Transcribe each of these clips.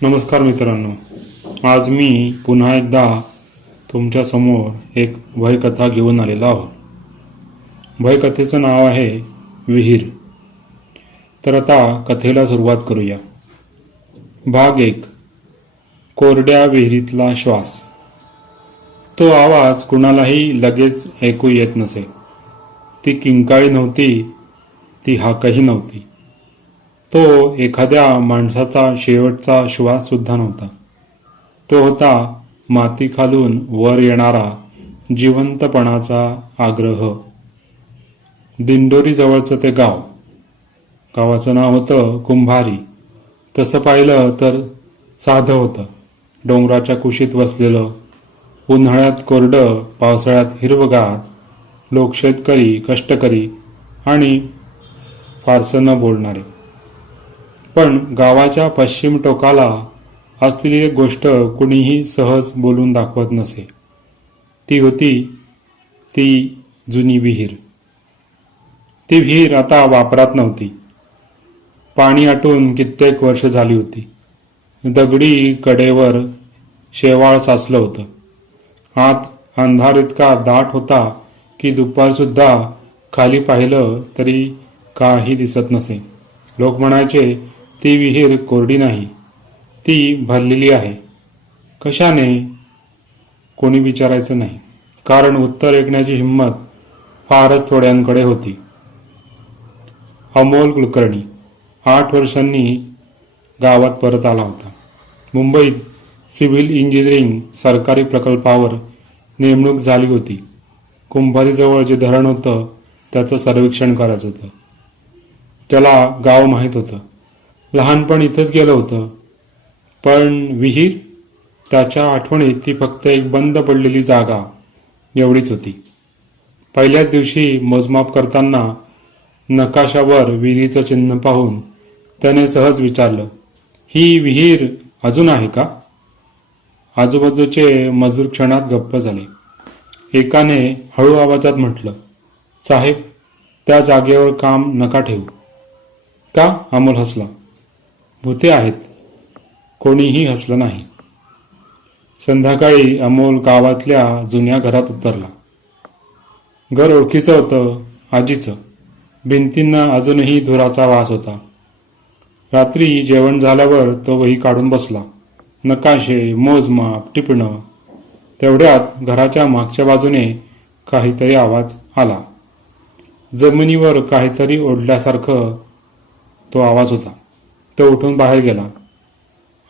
नमस्कार मित्रांनो, आज मी पुन्हा एकदा तुमच्या समोर एक भयकथा घेऊन आलेलो आहोत. भयकथेचं नाव आहे विहीर. तर आता कथेला सुरुवात करूया. भाग 1. कोरड्या विहिरीतला श्वास. तो आवाज कुणालाही लगेच ऐकू येत नसे. ती किंकाळी नव्हती, ती हाकही नव्हती. तो एखाद्या माणसाचा शेवटचा श्वास सुद्धा नव्हता. तो होता माती खालून वर येणारा जिवंतपणाचा आग्रह. दिंडोरी जवळचं ते गाव. गावाचं नाव होतं कुंभारी. तसं पाहिलं तर साधं होतं. डोंगराच्या कुशीत वसलेलं, उन्हाळ्यात कोरडं, पावसाळ्यात हिरवगार. लोक शेतकरी, कष्टकरी आणि फारसं न बोलणारे. पण गावाच्या पश्चिम टोकाला असलेली एक गोष्ट कुणीही सहज बोलून दाखवत नसे. ती होती ती जुनी विहीर. ती विहीर आता वापरात नव्हती. पाणी आटून कित्येक वर्ष झाली होती. दगडी कडेवर शेवाळ साचलं होतं. आत अंधार इतका दाट होता की दुपारसुद्धा खाली पाहिलं तरी काही दिसत नसे. लोक म्हणायचे, ती विहीर कोरडी नाही, ती भरलेली आहे. कशाने? कोणी विचारायचं नाही, कारण उत्तर ऐकण्याची हिंमत फारच थोड्यांकडे होती. अमोल कुलकर्णी 8 वर्षांनी गावात परत आला होता. मुंबईत सिव्हिल इंजिनिअरिंग सरकारी प्रकल्पावर नेमणूक झाली होती. कुंभारीजवळ जे धरण होतं त्याचं सर्वेक्षण करायचं होतं. त्याला गाव माहीत होतं. लहानपण इथंच गेलं होतं. पण विहीर, त्याच्या आठवणीत ती फक्त एक बंद पडलेली जागा एवढीच होती. पहिल्याच दिवशी मोजमाप करताना नकाशावर विहिरीचं चिन्ह पाहून त्याने सहज विचारलं, ही विहीर अजून आहे का? आजूबाजूचे मजूर क्षणात गप्प झाले. एकाने हळू आवाजात म्हटलं, साहेब, त्या जागेवर काम नका ठेवू. का? अमोल हसला. भूते आहेत. कोणीही हसलं नाही. संध्याकाळी अमोल गावातल्या जुन्या घरात उतरला. घर ओळखीचं होतं, आजीचं. भिंतींना अजूनही धुराचा वास होता. रात्री जेवण झाल्यावर तो वही काढून बसला. नकाशे, मोजमाप, टिपणं. तेवढ्यात घराच्या मागच्या बाजूने काहीतरी आवाज आला. जमिनीवर काहीतरी ओढल्यासारखं तो आवाज होता. तो उठून बाहेर गेला.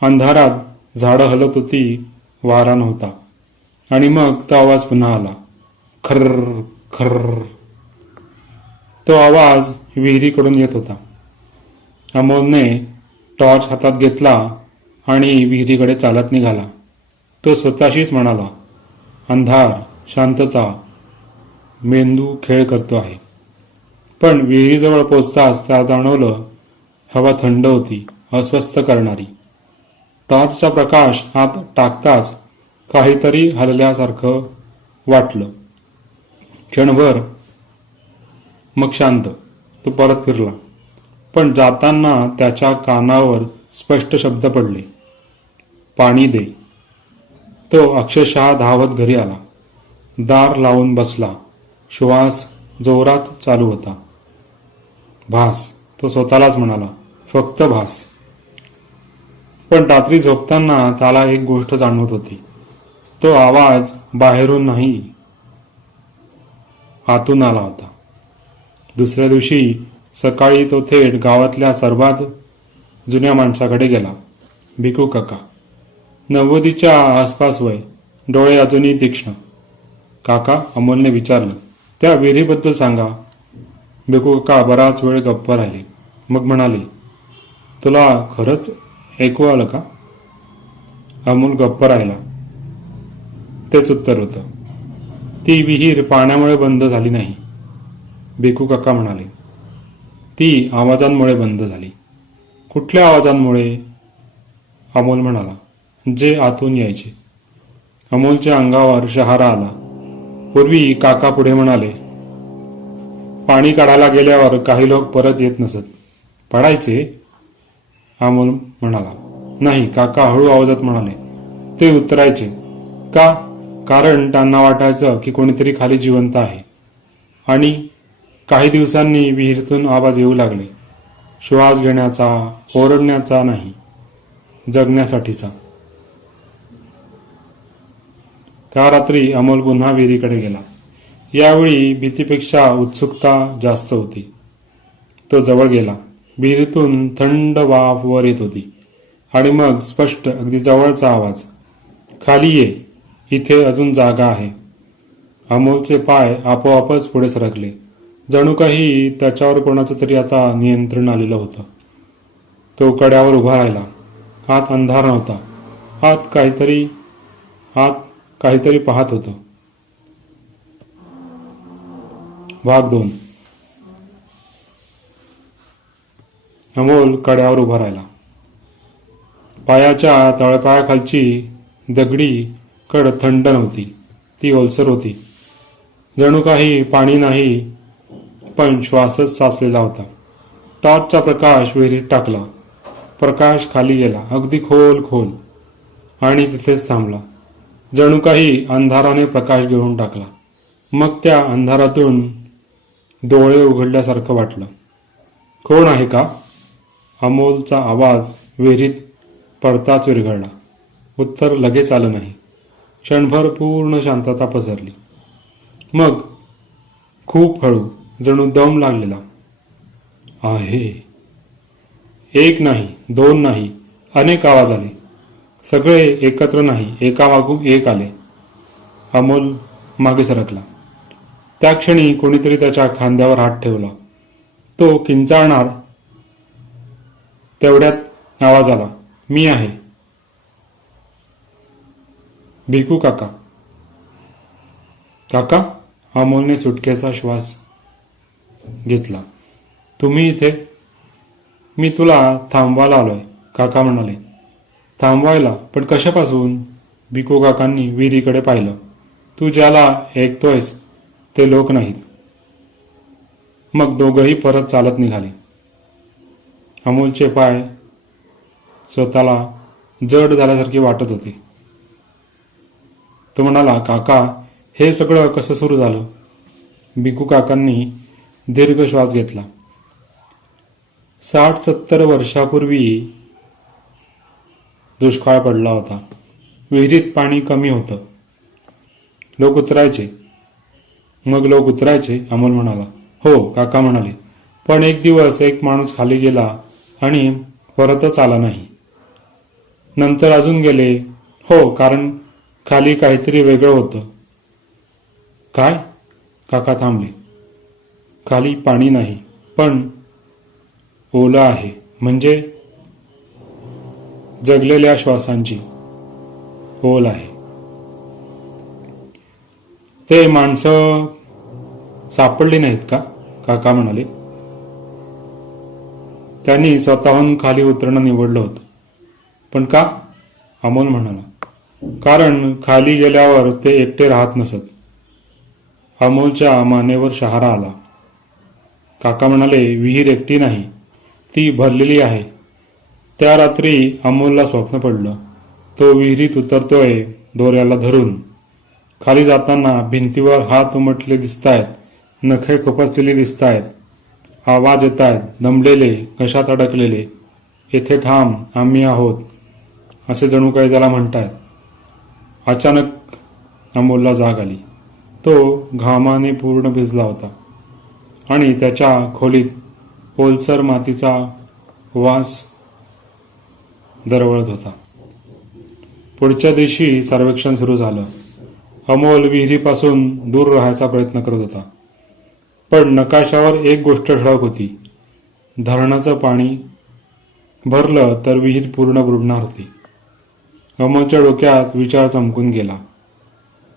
अंधारात झाडं हलत होती, वारा नव्हता. आणि मग तो आवाज पुन्हा आला. खर्र खर्र. तो आवाज विहिरीकडून येत होता. अमोलने टॉर्च हातात घेतला आणि विहिरीकडे चालत निघाला. तो स्वतःशीच म्हणाला, अंधार, शांतता, मेंदू खेळ करतो आहे. पण विहिरीजवळ पोचताच त्याला जाणवलं, हवा थंड होती, अस्वस्थ करणारी. टॉर्चचा प्रकाश आत टाकताच काहीतरी हलल्यासारखं वाटलं. क्षणभर, मग शांत. तो परत फिरला. पण जाताना त्याच्या कानावर स्पष्ट शब्द पडले, पाणी दे. तो अक्षरशः धावत घरी आला. दार लावून बसला. श्वास जोरात चालू होता. भास, तो स्वतःलाच म्हणाला, फक्त भास. पण रात्री झोपताना त्याला एक गोष्ट जाणवत होती. तो आवाज बाहेरून नाही, आतून आला होता. दुसऱ्या दिवशी सकाळी तो थेट गावातल्या सर्वात जुन्या माणसाकडे गेला. भिकू काका. 90च्या आसपास वय, डोळे अजूनही तीक्ष्ण. काका, अमोलने विचारलं, त्या विहिरीबद्दल सांगा. भिकू काका बराच वेळ गप्प राहिले. मग म्हणाले, तुला खरंच ऐकू आलं का? अमोल गप्प राहिला. तेच उत्तर होतं. ती विहीर पाण्यामुळे बंद झाली नाही. भिकू काका म्हणाले, ती आवाजांमुळे बंद झाली. कुठल्या आवाजांमुळे? अमोल म्हणाला, जे आतून यायचे. अमोलच्या अंगावर शहारा आला. पूर्वी काका पुढे म्हणाले, पाणी काढायला गेल्यावर काही लोक परत येत नसत. पडायचे? अमोल म्हणाला, नाही, काका हळू आवाजात म्हणाले. ते उतरायचे. का? कारण त्यांना वाटायचं की कोणीतरी खाली जिवंत आहे. आणि काही दिवसांनी विहिरीतून आवाज येऊ लागले. श्वास घेण्याचा, ओरडण्याचा नाही, जगण्यासाठीचा. त्या रात्री अमोल पुन्हा विहिरीकडे गेला. यावेळी भीतीपेक्षा उत्सुकता जास्त होती. तो जवळ गेला. विहिरीतून थंड वाफ वर येत होती आणि मग स्पष्ट, अगदी जवळचा आवाज, खाली ये, इथे अजून जागा आहे. अमोलचे पाय आपोआपच पुढे सरकले. जणू काही त्याच्यावर कोणाचं तरी आता नियंत्रण आलेलं होतं. तो कड्यावर उभा राहिला. आत अंधार नव्हता. आत काहीतरी पाहत होतं. भाग 2. अमोल कड्यावर उभा राहिला. पायाच्या तळपायाखालची दगडी कड थंड नव्हती, ती ओलसर होती. जणू काही पाणी नाही, पण श्वासच साचलेला होता. टॉर्चचा प्रकाश विहिरीत टाकला. प्रकाश खाली गेला, अगदी खोल आणि तिथेच थांबला. जणू काही अंधाराने प्रकाश घेऊन टाकला. मग त्या अंधारातून डोळे उघडल्यासारखं वाटलं. कोण आहे का? अमोलचा आवाज विहिरीत पडताच विरघळला. उत्तर लगेच आलं नाही. क्षणभर पूर्ण शांतता पसरली. मग खूप हळू, जणू दम लागलेला, आहे. एक नाही, दोन नाही, अनेक आवाज आले. सगळे एकत्र नाही, एकामागून एक आले. अमोल मागे सरकला. त्या क्षणी कोणीतरी त्याच्या खांद्यावर हात ठेवला. तो किंचाळणार तेवढ्यात आवाज आला, मी आहे. भिकू काका. काका? अमोलने सुटकेचा श्वास घेतला. तुम्ही इथे? मी तुला थांबवायला आलोय, काका म्हणाले. थांबवायला? पण कशापासून? भिकू काकांनी विहिरीकडे पाहिलं. तू ज्याला ऐकतोयस ते लोक नाहीत. मग दोघंही परत चालत निघाले. अमोलचे पाय स्वतःला जड झाल्यासारखे वाटत होते. तो म्हणाला, काका, हे सगळं कसं सुरू झालं? भिकू काकांनी दीर्घ श्वास घेतला. 60-70 वर्षापूर्वी दुष्काळ पडला होता. विहिरीत पाणी कमी होतं. लोक उतरायचे. मग लोक उतरायचे? अमोल म्हणाला. हो, काका म्हणाले. पण एक दिवस एक माणूस खाली गेला आणि परतच आला नाही. नंतर अजून गेले. हो, कारण खाली काहीतरी वेगळं होतं. काय? काका थांबले. खाली पाणी नाही, पण ओलं आहे. म्हणजे जगलेल्या श्वासांची ओल आहे. ते माणसं सापडली नाहीत का? काका म्हणाले. त्यांनी स्वतःहून खाली उतरणं निवडलं होतं. पण का? अमोल म्हणाला. कारण खाली गेल्यावर ते एकटे राहत नसत. अमोलच्या मानेवर शहारा आला. काका म्हणाले, विहीर एकटी नाही, ती भरलेली आहे. त्या रात्री अमोलला स्वप्न पडलं. तो विहिरीत उतरतोय दोऱ्याला धरून. खाली जाताना भिंतीवर हात उमटले दिसतायत, नखे खुपसलेली दिसतायत, आवाज येतायत, दमलेले, घशात अडकलेले. येथे थांब, आम्ही आहोत, असे जणू काही त्याला म्हणतायत. अचानक अमोलला जाग आली. तो घामाने पूर्ण भिजला होता आणि त्याच्या खोलीत ओलसर मातीचा वास दरवळत होता. पुढच्या दिवशी सर्वेक्षण सुरू झालं. अमोल विहिरीपासून दूर राहायचा प्रयत्न करत होता. पण नकाशावर एक गोष्ट ठळक होती. धरणाचं पाणी भरलं तर विहीर पूर्ण बुडणार होती. अमोलच्या डोक्यात विचार चमकून गेला.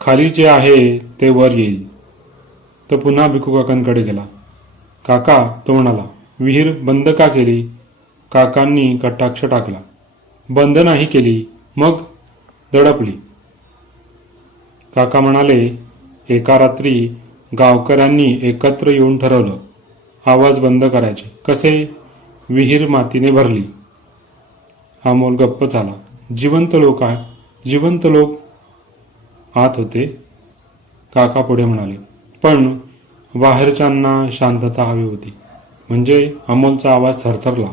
खाली जे आहे ते वर येईल. तो पुन्हा भिकू काकांकडे गेला. काका, तो म्हणाला, विहीर बंद का केली? काकांनी कटाक्ष टाकला. बंद नाही केली, मग दडपली. काका म्हणाले, एका रात्री गावकऱ्यांनी एकत्र येऊन ठरवलं, आवाज बंद करायचे. कसे? विहीर मातीने भरली. अमोल गप्प झाला. जिवंत लोक आत होते, काका पुढे म्हणाले. पण बाहेरच्यांना शांतता हवी होती. म्हणजे अमोलचा आवाज थरथरला.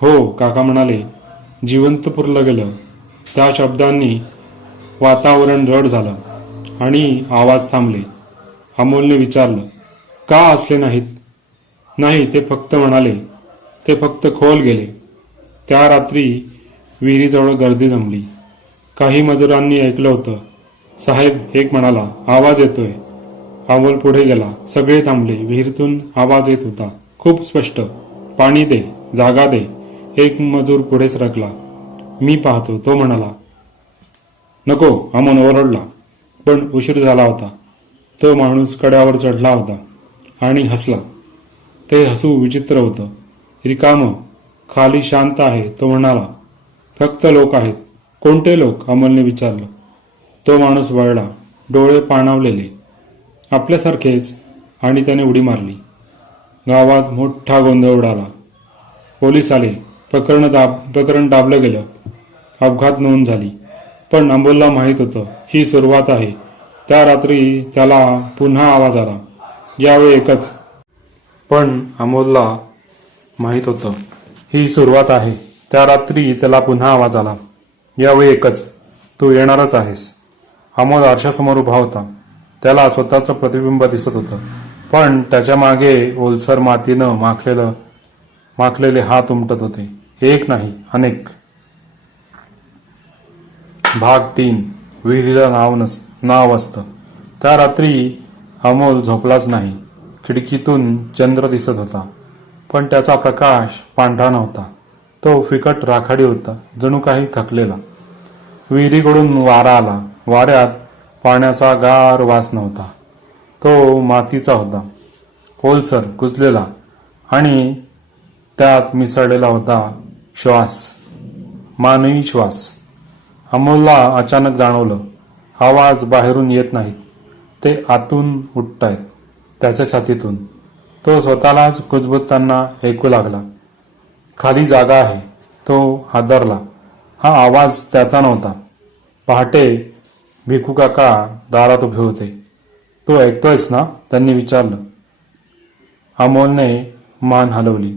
हो, काका म्हणाले. जिवंत पुरलं गेलं. त्या शब्दांनी वातावरण जड झालं आणि आवाज थांबले. अमोलने विचारलं, का असले नाहीत? नाही, ते फक्त म्हणाले. ते फक्त खोल गेले. त्या रात्री विहिरीजवळ गर्दी जमली. काही मजुरांनी ऐकलं होतं. साहेब, एक म्हणाला, आवाज येतोय. अमोल पुढे गेला. सगळे थांबले. विहिरीतून आवाज येत होता, खूप स्पष्ट. पाणी दे, जागा दे. एक मजूर पुढे सरकला. मी पाहतो, तो म्हणाला. नको, अमोल ओरडला. पण उशीर झाला होता. तो माणूस कड्यावर चढला होता आणि हसला. ते हसू विचित्र होतं. रिकामं. खाली शांत आहे, तो म्हणाला. फक्त लोक आहेत. कोणते लोक? अमोलने विचारलं. तो माणूस वळला. डोळे पाणावलेले. आपल्यासारखेच. आणि त्याने उडी मारली. गावात मोठा गोंधळ उडाला. पोलीस आले. प्रकरण दाबलं गेलं. अपघात नोंद झाली. पण अमोलला माहीत होतं, ही सुरुवात आहे. त्या रात्री त्याला पुन्हा आवाज आला. यावेळी एकच. पण अमोलला माहीत होतं, ही सुरुवात आहे. त्या रात्री त्याला पुन्हा आवाज आला. यावेळी एकच. तू येणारच आहेस. अमोल आरशासमोर उभा होता. त्याला स्वतःचं प्रतिबिंब दिसत होतं. पण त्याच्या मागे ओलसर मातीनं माखलेले हात उमटत होते. एक नाही, अनेक. भाग 3. विहिरीला नाव असतं. त्या रात्री अमोल झोपलाच नाही. खिडकीतून चंद्र दिसत होता. पण त्याचा प्रकाश पांढरा नव्हता. तो फिकट राखाडी होता, जणू काही थकलेला. विहिरीकडून वारा आला. वाऱ्यात पाण्याचा गार वास नव्हता. तो मातीचा होता, ओलसर, कुजलेला. आणि त्यात मिसळलेला होता श्वास, मानवी श्वास. अमोलला अचानक जाणवलं, आवाज बाहेरून येत नाहीत, ते आतून उठतायत, त्याच्या छातीतून. तो स्वतःलाच कुजबुजताना ऐकू लागला. खाली जागा आहे. तो हादरला. हा आवाज त्याचा नव्हता. पहाटे भिकू काका दारात उभे होते. तू ऐकतोयस ना? त्यांनी विचारलं. अमोलने मान हलवली.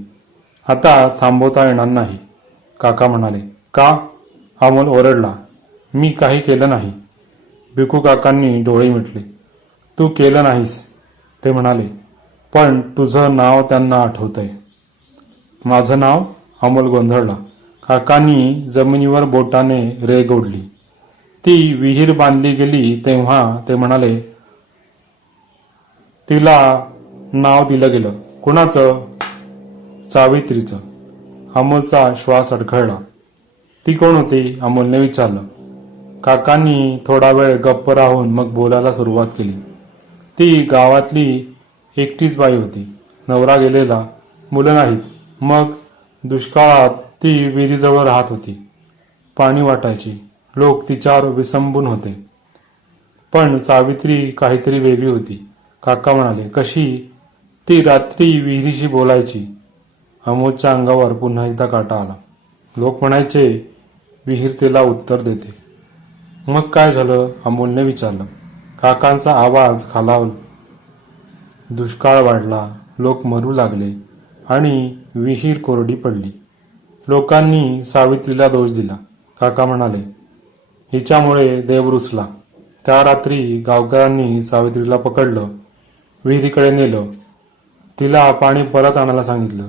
आता थांबवता येणार नाही, काका म्हणाले. का? अमोल ओरडला. मी काही केलं नाही. भिकू काकांनी डोळे मिटले. तू केलं नाहीस, ते म्हणाले. पण तुझं नाव त्यांना आठवतंय. माझं नाव? अमोल गोंधळला. काकांनी जमिनीवर बोटाने रेघ ओढली. ती विहीर बांधली गेली तेव्हा ते म्हणाले, तिला नाव दिलं गेलं. कुणाचं? सावित्रीचं. अमोलचा श्वास अडखळला. ती कोण होती? अमोलने विचारलं. काकांनी थोडा वेळ गप्प राहून मग बोलायला सुरुवात केली. ती गावातली एकटीच बाई होती. नवरा गेलेला, मुलं नाहीत. मग दुष्काळात ती विहिरीजवळ राहत होती. पाणी वाटायची. लोक तिच्यावर विसंबून होते. पण सावित्री काहीतरी वेगळी होती. काका म्हणाले. कशी? ती रात्री विहिरीशी बोलायची. अमोलच्या अंगावर पुन्हा एकदा काटा आला. लोक म्हणायचे, विहीर तिला उत्तर देते. मग काय झालं? अमोलने विचारलं. काकांचा आवाज खालावला. दुष्काळ वाढला, लोक मरू लागले आणि विहीर कोरडी पडली. लोकांनी सावित्रीला दोष दिला. काका म्हणाले, हिच्यामुळे देव रुसला. त्या रात्री गावकऱ्यांनी सावित्रीला पकडलं, विहिरीकडे नेलं. तिला पाणी परत आणायला सांगितलं.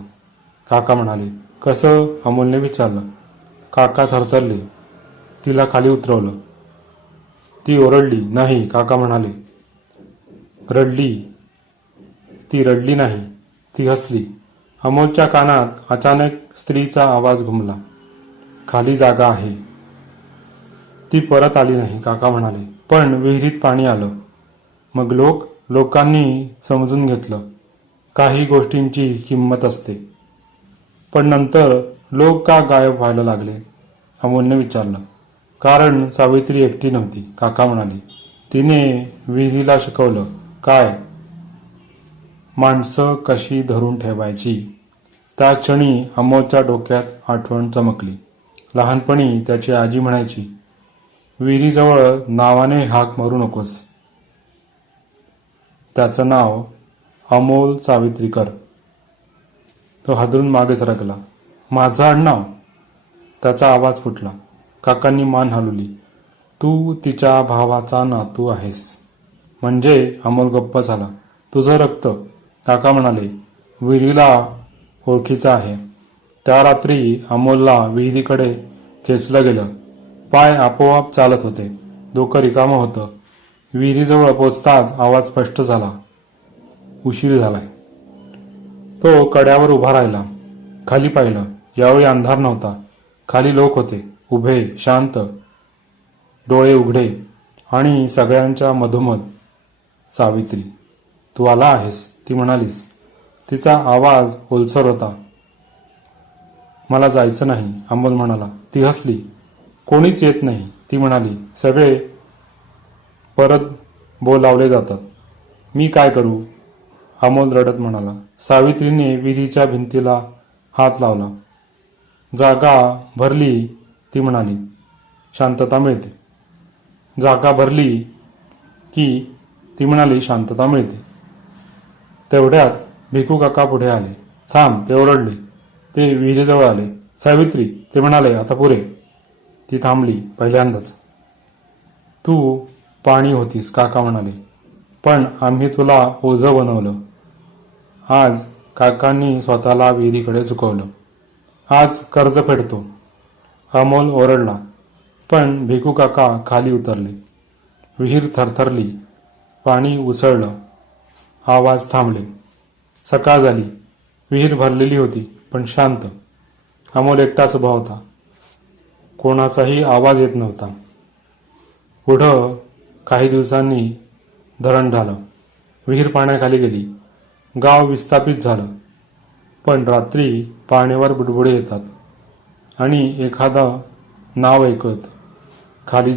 काका म्हणाले. कसं? अमोलने विचारलं. काका थरथरले. तिला खाली उतरवलं. ती ओरडली नाही, काका म्हणाले. रडली. ती रडली नाही, ती हसली. अमोलच्या कानात अचानक स्त्रीचा आवाज घुमला. खाली जागा आहे. ती परत आली नाही, काका म्हणाले. पण विहिरीत पाणी आलं. मग लोकांनी समजून घेतलं, काही गोष्टींची किंमत असते. पण नंतर लोक का गायब व्हायला लागले? अमोलने विचारलं. कारण सावित्री एकटी नव्हती, काका म्हणाले. तिने विहिरीला शिकवलं. काय? माणसं कशी धरून ठेवायची. त्या क्षणी अमोलच्या डोक्यात आठवण चमकली. लहानपणी त्याची आजी म्हणायची, विहिरीजवळ नावाने हाक मारू नकोस. त्याचं नाव अमोल सावित्रीकर. तो हादरून मागे सरकला. माझं आडनाव? त्याचा आवाज फुटला. काकांनी मान हलवली. तू तिच्या भावाचा नातू आहेस. म्हणजे? अमोल गप्प झाला. तुझं रक्त? काका म्हणाले. विहिरीला ओळखीचा आहे. त्या रात्री अमोलला विहिरीकडे खेचलं गेलं. पाय आपोआप चालत होते. डोकं रिकामं होतं. विहिरीजवळ पोचताच आवाज स्पष्ट झाला. उशीर झालाय. तो कड्यावर उभा राहिला. खाली पाहिलं. यावेळी अंधार नव्हता. खाली लोक होते, उभे, शांत, डोळे उघडे. आणि सगळ्यांच्या मधोमध सावित्री. तू आला आहेस, ती म्हणालीस. तिचा आवाज ओलसर होता. मला जायचं नाही, अमोल म्हणाला. ती हसली. कोणीच येत नाही, ती म्हणाली. सगळे परत बोलावले जातात. मी काय करू? अमोल रडत म्हणाला. सावित्रीने विहिरीच्या भिंतीला हात लावला. जागा भरली, ती म्हणाली. शांतता मिळते. जागा भरली की, ती म्हणाली, शांतता मिळते. तेवढ्यात भिकू काका पुढे आले. थांब, ते ओरडले. ते विहिरीजवळ आले. सावित्री, ते म्हणाले, आता पुरे. ती थांबली. पहिल्यांदाच. तू पाणी होतीस, काका म्हणाले. पण आम्ही तुला ओझं बनवलं. आज काकांनी स्वतःला विहिरीकडे झुकवलं. आज कर्ज फेडतो. अमोल ओरडला. पण भिकू काका खाली उतरले. विहीर थरथरली. पाणी उसळलं. आवाज थांबले. सकाळ झाली. विहीर भरलेली होती, पण शांत. अमोल एकटाच उभा होता. कोणाचाही आवाज येत नव्हता. पुढं काही दिवसांनी धरण झालं. विहीर पाण्याखाली गेली. गाव विस्थापित झालं. पण रात्री पाण्यावर बुडबुडे येतात आणि एखादं नाव ऐकत खाली